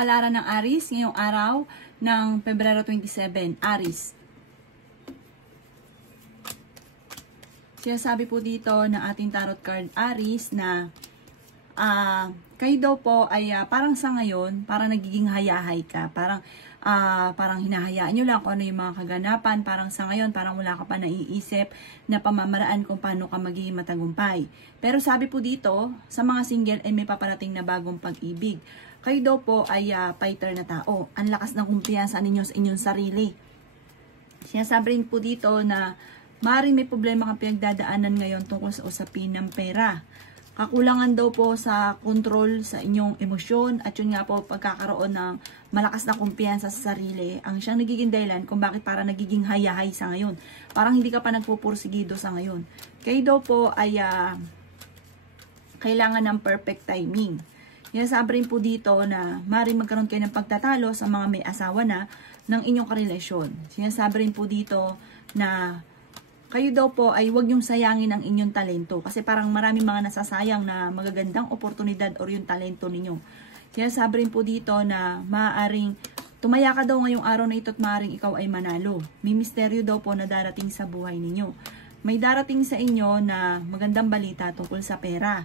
kapalaran ng Aries ngayong araw ng Pebrero 27, Aries. Sinasabi po dito ng ating tarot card Aries na kayo daw po ay parang sa ngayon, parang nagiging hayahay ka. Parang hinahayaan nyo lang kung ano yung mga kaganapan. Parang sa ngayon, parang wala ka pa naiisip na pamamaraan kung paano ka magiging matagumpay. Pero sabi po dito, sa mga single ay may paparating na bagong pag-ibig. Kayo daw po ay fighter na tao. Ang lakas ng kumpiyansa ninyo sa inyong sarili. Sinasabi rin po dito na maaaring may problema kang pinagdadaanan ngayon tungkol sa usapin ng pera. Kakulangan daw po sa control sa inyong emosyon at yun nga po pagkakaroon ng malakas na kumpiyansa sa sarili ang siyang nagiging dahilan kung bakit parang nagiging hayahay sa ngayon. Parang hindi ka pa nagpupursigido sa ngayon. Kayo daw po ay kailangan ng perfect timing. Sabi rin po dito na maaaring magkaroon kayo ng pagtatalo sa mga may asawa na ng inyong karelasyon. Sinasabi rin po dito na kayo daw po ay huwag niyong sayangin ang inyong talento. Kasi parang maraming mga nasasayang na magagandang oportunidad o yung talento ninyo. Sinasabi rin po dito na maaaring tumaya ka daw ngayong araw na ito at maaaring ikaw ay manalo. May misteryo daw po na darating sa buhay ninyo. May darating sa inyo na magandang balita tungkol sa pera.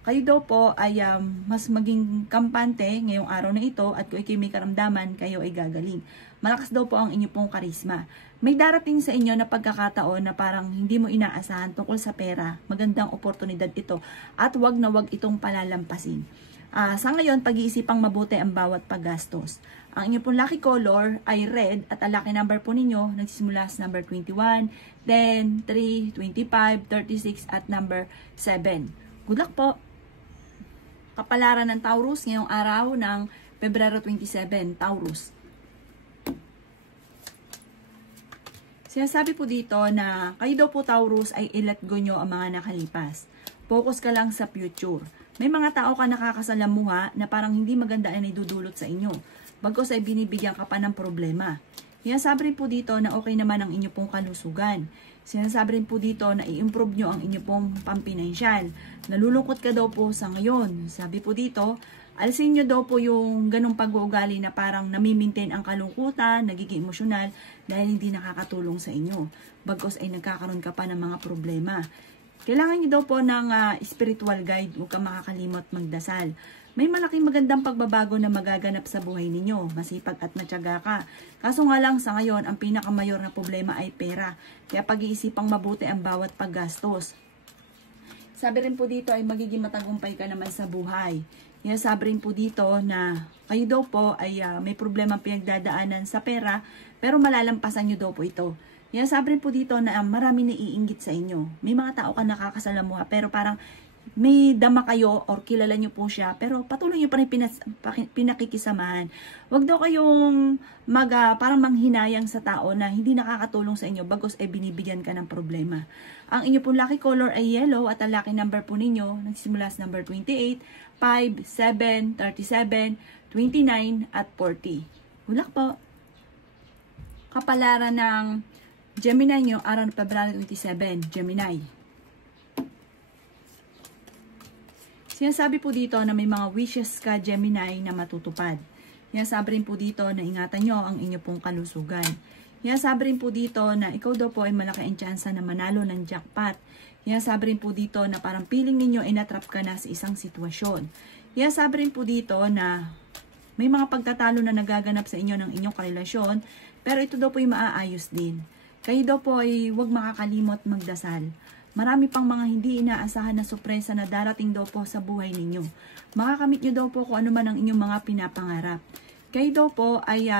Kayo daw po ay mas maging kampante ngayong araw na ito at kung ikaw may karamdaman, kayo ay gagaling. Malakas daw po ang inyo pong karisma. May darating sa inyo na pagkakataon na parang hindi mo inaasahan tungkol sa pera. Magandang oportunidad ito at wag na wag itong palalampasin. Sa ngayon, pag-iisipang mabuti ang bawat paggastos. Ang inyo pong lucky color ay red at ang lucky number po ninyo nagsisimula sa number 21, 10, 3, 25, 36 at number 7. Good luck po! Kapalaran ng Taurus ngayong araw ng Pebrero 27, Taurus. Sinasabi po dito na kayo daw po Taurus ay i-let go nyo ang mga nakalipas. Focus ka lang sa future. May mga tao ka nakakasalamuha na parang hindi maganda ang idudulot sa inyo. Bagkus ay binibigyan ka pa ng problema. Sinasabi rin po dito na okay naman ang inyo pong kalusugan. Sinasabi rin po dito na i-improve nyo ang inyo pong pampinansyal. Nalulungkot ka daw po sa ngayon. Sabi po dito, alisin nyo daw po yung ganong pag-uugali na parang namimintain ang kalungkutan, nagiging emosyonal dahil hindi nakakatulong sa inyo. Bagkus ay nagkakaroon ka pa ng mga problema. Kailangan nyo daw po ng spiritual guide, huwag ka makakalimot magdasal. May malaking magandang pagbabago na magaganap sa buhay ninyo. Masipag at matyaga ka. Kaso nga lang sa ngayon, ang pinakamayor na problema ay pera. Kaya pag-iisipang mabuti ang bawat paggastos. Sabi rin po dito ay magiging matagumpay ka naman sa buhay. Sabi rin po dito na kayo daw po ay may problema pinagdadaanan sa pera pero malalampasan nyo daw po ito. Sabi rin po dito na marami naiinggit sa inyo. May mga tao ka nakakasalamuha pero parang may dama kayo or kilala nyo po siya pero patuloy nyo pa rin pinakikisamahan. Huwag daw kayong parang manghinayang sa tao na hindi nakakatulong sa inyo bagos ay binibigyan ka ng problema. Ang inyo pong lucky color ay yellow at ang lucky number po ninyo nagsisimula sa number 28, 5, 7, 37, 29 at 40. Good luck po! Kapalaran ng Gemini nyo araw ng Pebrero 27, Gemini. Sinasabi po dito na may mga wishes ka, Gemini, na matutupad. Sinasabi rin po dito na ingatan nyo ang inyo pong kalusugan. Sinasabi rin po dito na ikaw daw po ay malaki ang tsansa na manalo ng jackpot. Sinasabi rin po dito na parang feeling ninyo ay natrap ka na sa isang sitwasyon. Sinasabi rin po dito na may mga pagtatalo na nagaganap sa inyo ng inyong karelasyon, pero ito daw po ay maaayos din. Kayo daw po ay huwag makakalimot magdasal. Marami pang mga hindi inaasahan na sorpresa na darating daw po sa buhay ninyo. Makakamit nyo daw po kung ano man ang inyong mga pinapangarap. Kayo daw po ay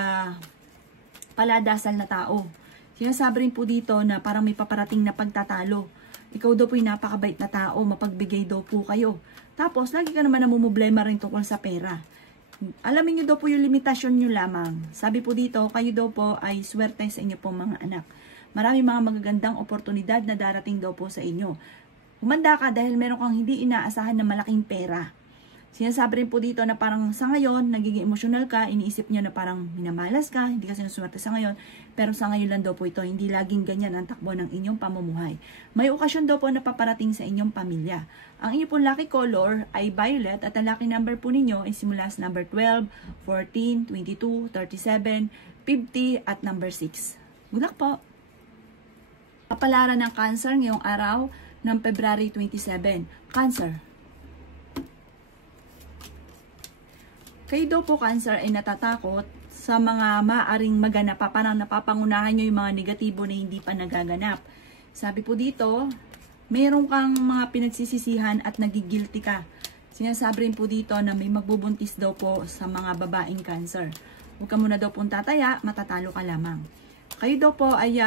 paladasal na tao. Sinasabi rin po dito na parang may paparating na pagtatalo. Ikaw daw po ay napakabait na tao, mapagbigay daw po kayo. Tapos, lagi ka naman namumblema rin tungkol sa pera. Alamin nyo daw po yung limitasyon nyo lamang. Sabi po dito, kayo daw po ay swerte sa inyo pong mga anak. Marami mga magagandang oportunidad na darating daw po sa inyo. Humanda ka dahil meron kang hindi inaasahan na malaking pera. Sinasabi rin po dito na parang sa ngayon, nagiging emotional ka, iniisip nyo na parang minamalas ka, hindi ka sinuswerte sa ngayon, pero sa ngayon lang daw po ito, hindi laging ganyan ang takbo ng inyong pamumuhay. May okasyon daw po na paparating sa inyong pamilya. Ang inyong pong lucky color ay violet at ang lucky number po ninyo ay simula sa number 12, 14, 22, 37, 50 at number 6. Good luck po! Kapalaran ng Cancer ngayong araw ng February 27. Cancer. Kayo daw po, Cancer, ay natatakot sa mga maaaring maganap pa. Parang napapangunahan nyo yung mga negatibo na hindi pa nagaganap. Sabi po dito, mayroon kang mga pinagsisisihan at nagigilty ka. Sinasabi rin po dito na may magbubuntis daw po sa mga babaeng Cancer. Huwag ka muna daw pong tataya, matatalo ka lamang. Kayo daw po ay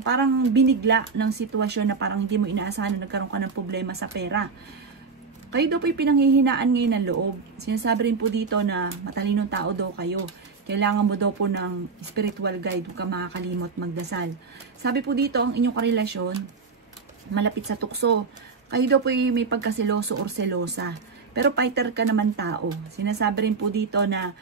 parang binigla ng sitwasyon na parang hindi mo inaasahan na nagkaroon ka ng problema sa pera. Kayo daw po yung pinanghihinaan ngayon ng loob. Sinasabi rin po dito na matalinong tao daw kayo. Kailangan mo daw po ng spiritual guide. Huwag ka makakalimot magdasal. Sabi po dito, ang inyong karelasyon, malapit sa tukso. Kayo daw po yung may pagkasiloso or selosa. Pero fighter ka naman tao. Sinasabi rin po dito na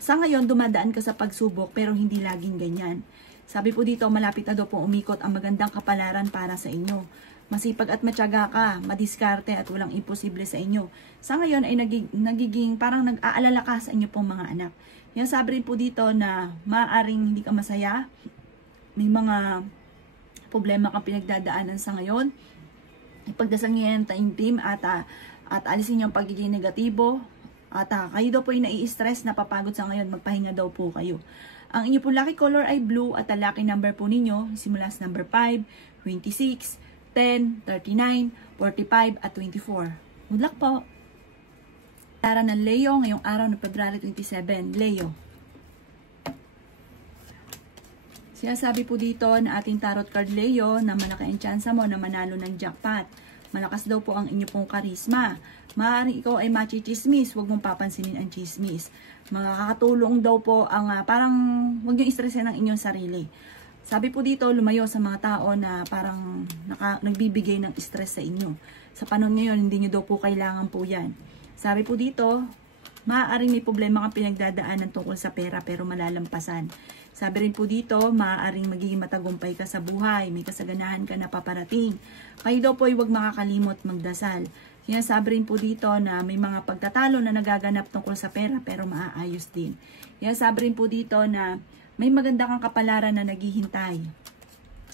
sa ngayon dumadaan ka sa pagsubok pero hindi laging ganyan. Sabi po dito, malapit na daw po umikot ang magandang kapalaran para sa inyo. Masipag at matyaga ka, madiskarte at walang imposible sa inyo. Sa ngayon ay nagiging parang nag-aalala ka sa inyo pong mga anak. Yan sabi rin po dito na maaaring hindi ka masaya. May mga problema kang pinagdadaanan sa ngayon. Ipagdasal niyo yan taimtim at alisin yung pagiging negatibo. At kayo daw po ay nai-stress, napapagod sa ngayon, magpahinga daw po kayo. Ang inyo po lucky color ay blue at ang lucky number po ninyo simula sa number 5, 26, 10, 39, 45, at 24. Good luck po! Tara ng Leo ngayong araw ng February 27. Leo. Sinasabi po dito na ating tarot card Leo na malaki ang tsansa mo na manalo ng jackpot. Malakas daw po ang inyo pong karisma. Maaaring ikaw ay machichismis, huwag mong papansinin ang chismis. Makakatulong daw po ang parang huwag nyo istresin ang inyong sarili. Sabi po dito, lumayo sa mga tao na parang nagbibigay ng stress sa inyo. Sa panahon ngayon, hindi nyo daw po kailangan po yan. Sabi po dito, maaaring may problema kang pinagdadaanan tungkol sa pera pero malalampasan. Sabi rin po dito, maaaring magiging matagumpay ka sa buhay, may kasaganahan ka na paparating. Kayo daw po ay huwag makakalimot magdasal. Sabi rin po dito na may mga pagtatalo na nagaganap tungkol sa pera pero maaayos din. Sabi rin po dito na may maganda kang kapalaran na naghihintay.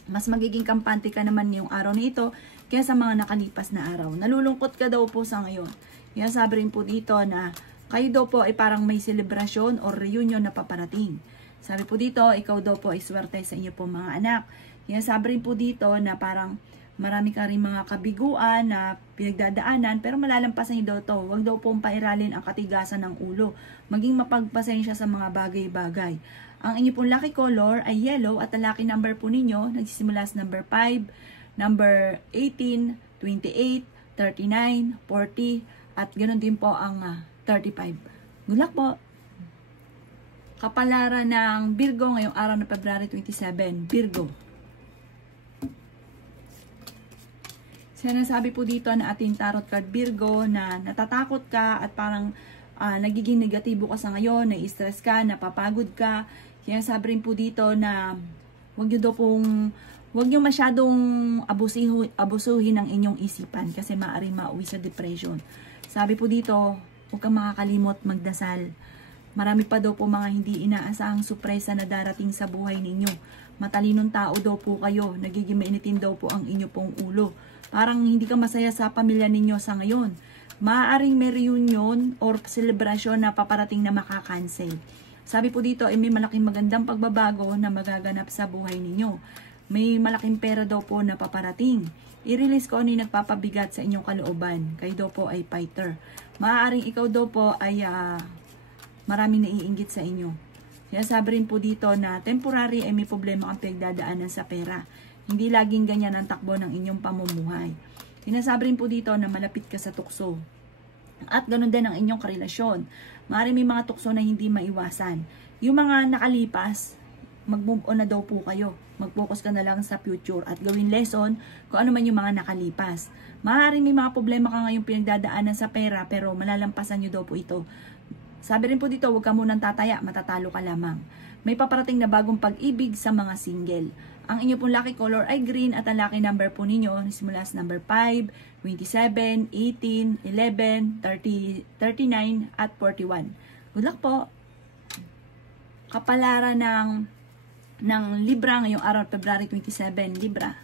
Mas magiging kampante ka naman yung araw na ito kaya sa mga nakalipas na araw. Nalulungkot ka daw po sa ngayon. Sabi rin po dito na kayo daw po ay parang may selebrasyon o reunion na paparating. Sabi po dito, ikaw daw po ay swerte sa inyo po mga anak. Sabi rin po dito na parang marami ka rin mga kabiguan na pinagdadaanan pero malalampasan nyo daw to. Huwag daw pong pairalin ang katigasan ng ulo. Maging mapagpasensya sa mga bagay-bagay. Ang inyo pong lucky color ay yellow at ang lucky number po ninyo nagsisimula sa number 5, number 18, 28, 39, 40 at ganoon din po ang 35. Good luck po! Kapalaran ng Virgo ngayong araw ng February 27. Virgo. Sinasabi po dito na ating tarot card Virgo na natatakot ka at parang nagiging negatibo ka sa ngayon, na-stress ka, napapagod ka. Sinasabi rin po dito na huwag nyo masyadong abusuhin ang inyong isipan kasi maaaring mauwi sa depression. Sabi po dito, huwag kang makakalimot magdasal. Marami pa daw po mga hindi inaasahang sorpresa na darating sa buhay ninyo. Matalinong tao daw po kayo. Nagiging mainitin daw po ang inyo pong ulo. Parang hindi ka masaya sa pamilya ninyo sa ngayon. Maaaring may reunion or celebration na paparating na makakancel. Sabi po dito ay may malaking magandang pagbabago na magaganap sa buhay ninyo. May malaking pera daw po na paparating. I-release ko ano yung nagpapabigat sa inyong kalooban. Kayo daw po ay fighter. Maaaring ikaw daw po ay maraming naiinggit sa inyo. Sabi rin po dito na temporary ay may problema ang pinagdadaanan sa pera. Hindi laging ganyan ang takbo ng inyong pamumuhay. Sinasabi rin po dito na malapit ka sa tukso. At ganoon din ang inyong karelasyon. Maaaring may mga tukso na hindi maiwasan. Yung mga nakalipas, mag-move on na daw po kayo. Mag-focus ka na lang sa future at gawin lesson kung ano man yung mga nakalipas. Maaaring may mga problema ka ngayong pinagdadaanan sa pera pero malalampasan nyo daw po ito. Sabi rin po dito, huwag ka munang tataya, matatalo ka lamang. May paparating na bagong pag-ibig sa mga single. Ang inyo pong lucky color ay green at ang lucky number po ninyo simula sa number 5, 27, 18, 11, 30, 39 at 41. Good luck po! Kapalaran ng Libra ngayong araw, February 27, Libra.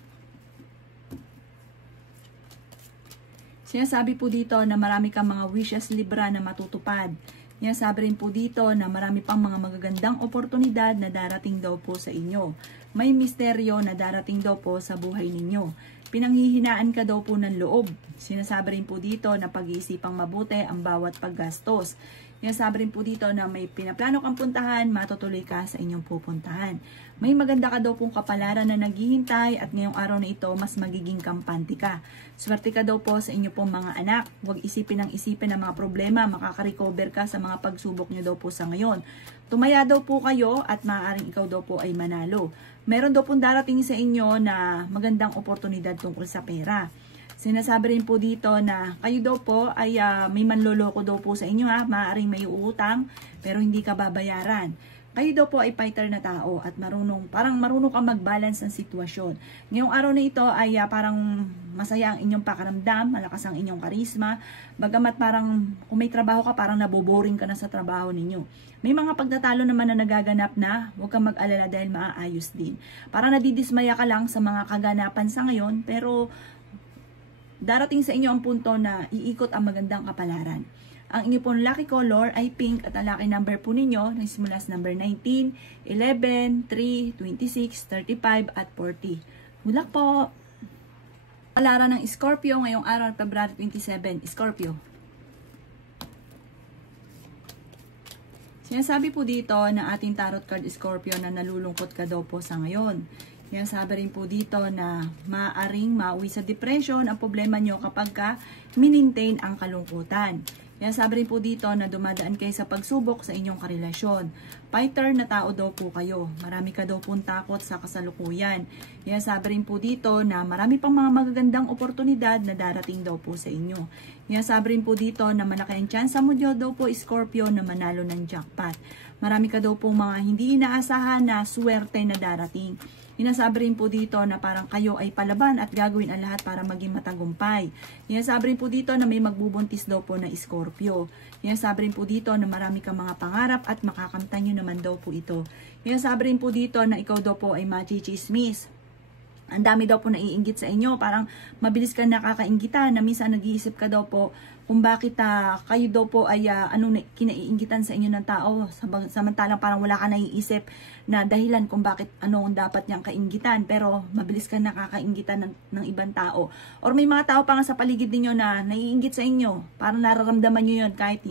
Sinasabi po dito na marami kang mga wishes, Libra, na matutupad. Sinasabi rin po dito na marami pang mga magagandang oportunidad na darating daw po sa inyo. May misteryo na darating daw po sa buhay ninyo. Pinanghihinaan ka daw po ng loob. Sinasabi rin po dito na pag-iisipang mabuti ang bawat paggastos. Sinasabi rin po dito na may pinaplano kang puntahan, matutuloy ka sa inyong pupuntahan. May maganda ka daw pong kapalaran na naghihintay at ngayong araw na ito mas magiging kampante ka. Swerte ka daw po sa inyo pong mga anak. Huwag isipin ang mga problema, makaka-recover ka sa mga pagsubok nyo daw po sa ngayon. Tumaya daw po kayo at maaaring ikaw daw po ay manalo. Meron daw pong darating sa inyo na magandang oportunidad tungkol sa pera. Sinasabi rin po dito na kayo daw po ay may manloloko daw po sa inyo maaaring may uutang pero hindi ka babayaran. Kayo daw po ay fighter na tao at marunong ka mag-balance ng sitwasyon. Ngayong araw na ito ay parang masaya ang inyong pakaramdam, malakas ang inyong karisma. Bagamat parang kung may trabaho ka, parang naboboring ka na sa trabaho ninyo. May mga pagtatalo naman na nagaganap na, huwag kang mag-alala dahil maaayos din. Parang nadidismaya ka lang sa mga kaganapan sa ngayon, pero darating sa inyo ang punto na iikot ang magandang kapalaran. Ang inyo pong lucky color ay pink at ang lucky number po ninyo nagsimula sa number 19, 11, 3, 26, 35 at 40. Good luck po! Kapalaran ng Scorpio ngayong araw, February 27, Scorpio. Sinasabi po dito na ating tarot card Scorpio na nalulungkot ka daw po sa ngayon. Sinasabi rin po dito na maaaring mauwi sa depression ang problema nyo kapag ka minintain ang kalungkutan. Sinasabi rin po dito na dumadaan kayo sa pagsubok sa inyong karelasyon. Fighter na tao daw po kayo. Marami ka daw pong takot sa kasalukuyan. Sinasabi rin po dito na marami pang mga magagandang oportunidad na darating daw po sa inyo. Sinasabi rin po dito na malaki ang tsansa mo daw po Scorpio na manalo ng jackpot. Marami ka daw po mga hindi inaasahan na swerte na darating. Sinasabi rin po dito na parang kayo ay palaban at gagawin ang lahat para maging matagumpay. Sinasabi rin po dito na may magbubuntis daw po na Scorpio. Sinasabi rin po dito na marami kang mga pangarap at makakamtan nyo naman daw po ito. Sinasabi rin po dito na ikaw daw po ay machichismis. Ang dami daw po naiinggit sa inyo. Parang mabilis ka nakakainggitan na minsan nag-iisip ka daw po kung bakit kayo daw po ay kinaiinggitan sa inyo ng tao. Samantalang parang wala ka naiisip na dahilan kung bakit ang dapat niyang kainggitan. Pero mabilis ka nakakainggitan ng ibang tao. Or may mga tao pa nga sa paligid niyo na naiinggit sa inyo. Parang nararamdaman niyo yun kahit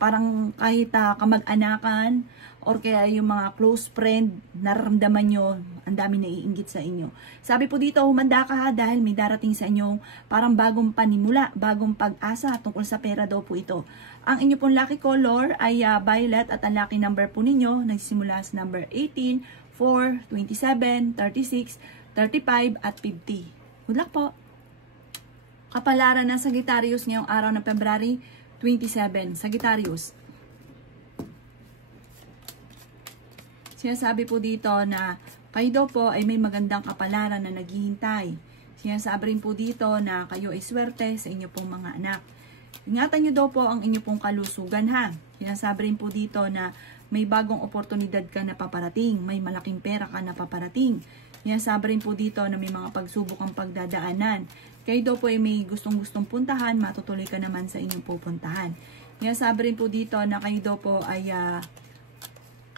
kamag-anakan or kaya yung mga close friend, nararamdaman nyo, ang dami naiinggit sa inyo. Sabi po dito, humanda ka dahil may darating sa inyo parang bagong panimula, bagong pag-asa tungkol sa pera daw po ito. Ang inyo pong lucky color ay violet at ang lucky number po ninyo nagsimula sa number 18, 4, 27, 36, 35 at 50. Good luck po! Kapalaran ng Sagittarius ngayong araw ng February 27. Sagittarius. Sinasabi po dito na kayo daw po ay may magandang kapalaran na naghihintay. Sinasabi rin po dito na kayo ay swerte sa inyo pong mga anak. Ingatan nyo daw po ang inyo pong kalusugan ha. Sinasabi rin po dito na may bagong oportunidad ka na paparating. May malaking pera ka na paparating. Sinasabi rin po dito na may mga pagsubok ang pagdadaanan. Kayo daw po ay may gustong-gustong puntahan, matutuloy ka naman sa inyong pupuntahan. Sinasabi rin po dito na kayo daw po ay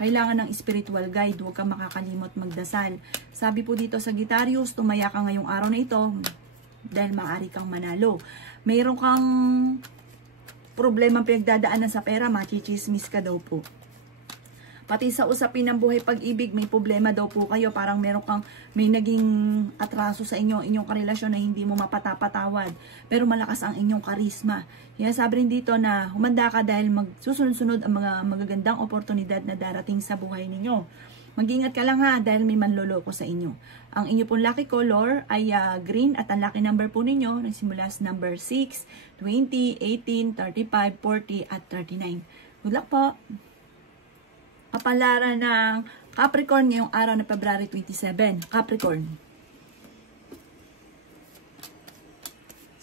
kailangan ng spiritual guide, huwag kang makakalimot magdasal. Sabi po dito sa Sagittarius, tumaya ka ngayong araw na ito dahil maaari kang manalo. Mayroon kang problema pinagdadaanan sa pera, machichismis ka daw po. Pati sa usapin ng buhay pag-ibig, may problema daw po kayo. Parang may naging atraso sa inyong karelasyon na hindi mo mapatapatawad. Pero malakas ang inyong karisma. Sabi rin dito na humanda ka dahil magsusunod-sunod ang mga magagandang oportunidad na darating sa buhay ninyo. Mag-ingat ka lang ha dahil may manloloko sa inyo. Ang inyo pong lucky color ay green at ang lucky number po ninyo nagsimula sa number 6, 20, 18, 35, 40 at 39. Good luck po! Kapalaran ng Capricorn ngayong araw na February 27. Capricorn.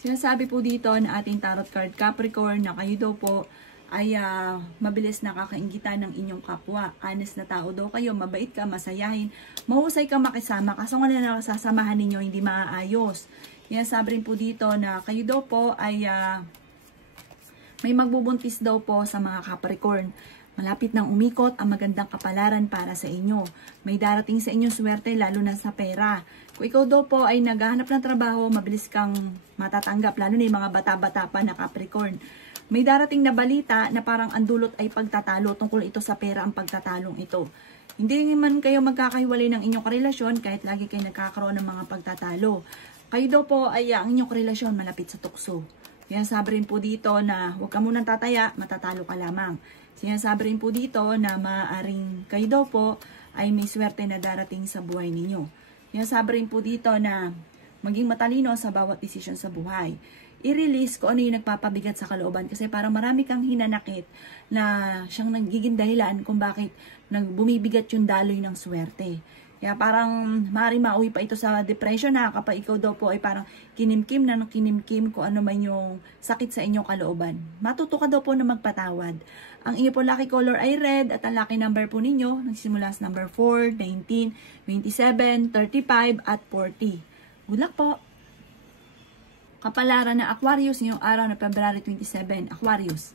Sinasabi po dito na ating tarot card Capricorn na kayo daw po ay mabilis nakakaingitan ng inyong kapwa. Honest na tao daw kayo, mabait ka, masayahin, mahusay ka makisama, kaso nga na sasamahan ninyo hindi maaayos. Yan, sabi rin po dito na kayo daw po ay may magbubuntis daw po sa mga Capricorn. Malapit nang umikot ang magandang kapalaran para sa inyo. May darating sa inyong swerte lalo na sa pera. Kung ikaw daw po ay naghahanap ng trabaho, mabilis kang matatanggap, lalo na yung mga bata-bata pa na Capricorn. May darating na balita na parang ang dulot ay pagtatalo, tungkol ito sa pera ang pagtatalong ito. Hindi man kayo magkakahiwalay ng inyong karelasyon kahit lagi kayo nagkakaroon ng mga pagtatalo. Kayo daw po ay ang inyong karelasyon malapit sa tukso. Sinasabi rin po dito na huwag ka munang tataya, matatalo ka lamang. Sinasabi rin po dito na maaaring kayo daw po ay may swerte na darating sa buhay ninyo. Sinasabi rin po dito na maging matalino sa bawat desisyon sa buhay. I-release kung ano yung nagpapabigat sa kalooban kasi parang marami kang hinanakit na siyang nagiging dahilan kung bakit bumibigat yung daloy ng swerte. Kaya parang maaaring mauwi pa ito sa depression na kapag ikaw daw po ay parang kinimkim na kinimkim kung ano man yung sakit sa inyong kalooban. Matuto ka daw po na magpatawad. Ang inyo po lucky color ay red at ang lucky number po ninyo nagsimula sa number 4, 19, 27, 35 at 40. Good luck po! Kapalaran na Aquarius ngayong araw na February 27. Aquarius.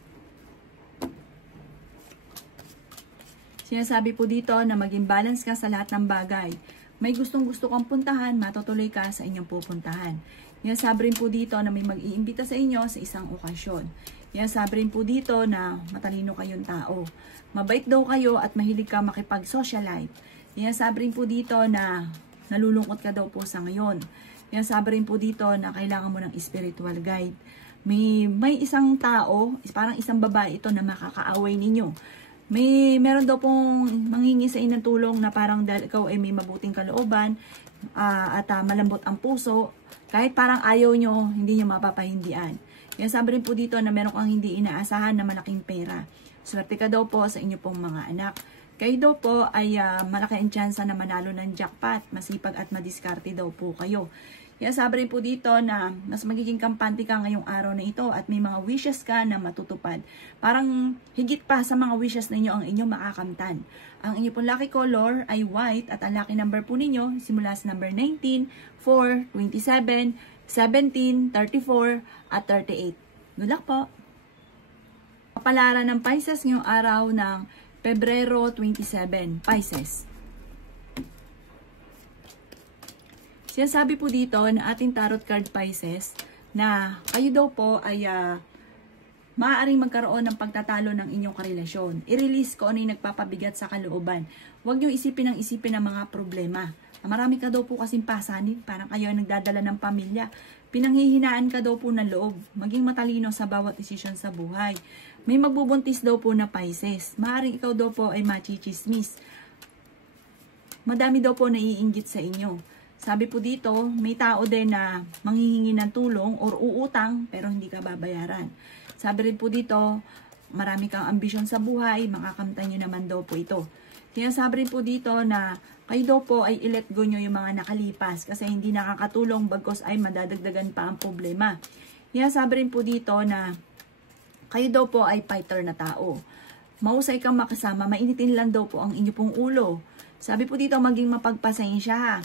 Sinasabi po dito na maging balance ka sa lahat ng bagay. May gustong-gusto kang puntahan, matutuloy ka sa inyong pupuntahan. Sinasabi rin po dito na may mag-iimbita sa inyo sa isang okasyon. Sinasabi rin po dito na matalino kayong tao. Mabait daw kayo at mahilig ka makipag-socialite. Sinasabi rin po dito na nalulungkot ka daw po sa ngayon. Sabi rin po dito na kailangan mo ng spiritual guide. May isang tao, parang isang babae ito na makakaaway ninyo. Meron daw pong manghingi sa inyo ng tulong na parang dahil ikaw ay may mabuting kalooban at malambot ang puso, kahit parang ayaw nyo, hindi nyo mapapahindian. Sabi rin po dito na meron kang hindi inaasahan na malaking pera. Swerte ka daw po sa inyo pong mga anak. Kayo daw po ay malaki ang tsansa na manalo ng jackpot, masipag at madiskarte daw po kayo. Sabi rin po dito na mas magiging kampante ka ngayong araw na ito at may mga wishes ka na matutupad. Parang higit pa sa mga wishes ninyo ang inyong makakamtan. Ang inyo pong lucky color ay white at ang lucky number po ninyo simula sa number 19, 4, 27, 17, 34 at 38. Good luck po! Kapalaran ng Pisces ngayong araw ng Pebrero 27. Pisces. Sinasabi po dito na ating tarot card Pisces na kayo daw po ay maaaring magkaroon ng pagtatalo ng inyong karelasyon. I-release ko ano yung nagpapabigat sa kalooban. Huwag nyo isipin ng mga problema. Marami ka daw po kasing pasanin, parang kayo ay nagdadala ng pamilya. Pinanghihinaan ka daw po ng loob. Maging matalino sa bawat desisyon sa buhay. May magbubuntis daw po na Pisces. Maaaring ikaw daw po ay machichismis. Madami daw po naiinggit sa inyo. Sabi po dito, may tao din na manghihingi ng tulong or uutang pero hindi ka babayaran. Sabi rin po dito, marami kang ambisyon sa buhay, makakamtan nyo naman daw po ito. Sinasabi rin po dito na kayo daw po ay i-let go nyo yung mga nakalipas kasi hindi nakakatulong bagkos ay madadagdagan pa ang problema. Sinasabi rin po dito na kayo daw po ay fighter na tao. Mahusay kang makasama, mainitin lang daw po ang inyo pong ulo. Sabi po dito, maging mapagpasensya ha.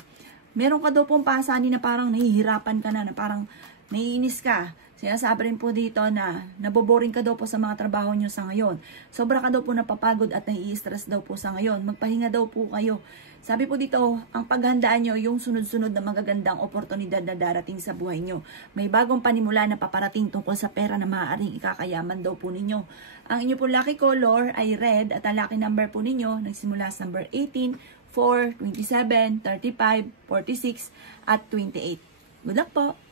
Meron ka daw pong pasanin na parang nahihirapan ka na parang naiinis ka. Sinasabi rin po dito na naboboring ka daw po sa mga trabaho nyo sa ngayon. Sobra ka daw po napapagod at nai-stress daw po sa ngayon. Magpahinga daw po kayo. Sabi po dito, ang paghandaan nyo yung sunod-sunod na magagandang oportunidad na darating sa buhay nyo. May bagong panimula na paparating tungkol sa pera na maaaring ikakayaman daw po ninyo. Ang inyo po lucky color ay red at ang lucky number po ninyo nagsimula sa number 18, 4, 27, 35, 46 at 28. Good luck po!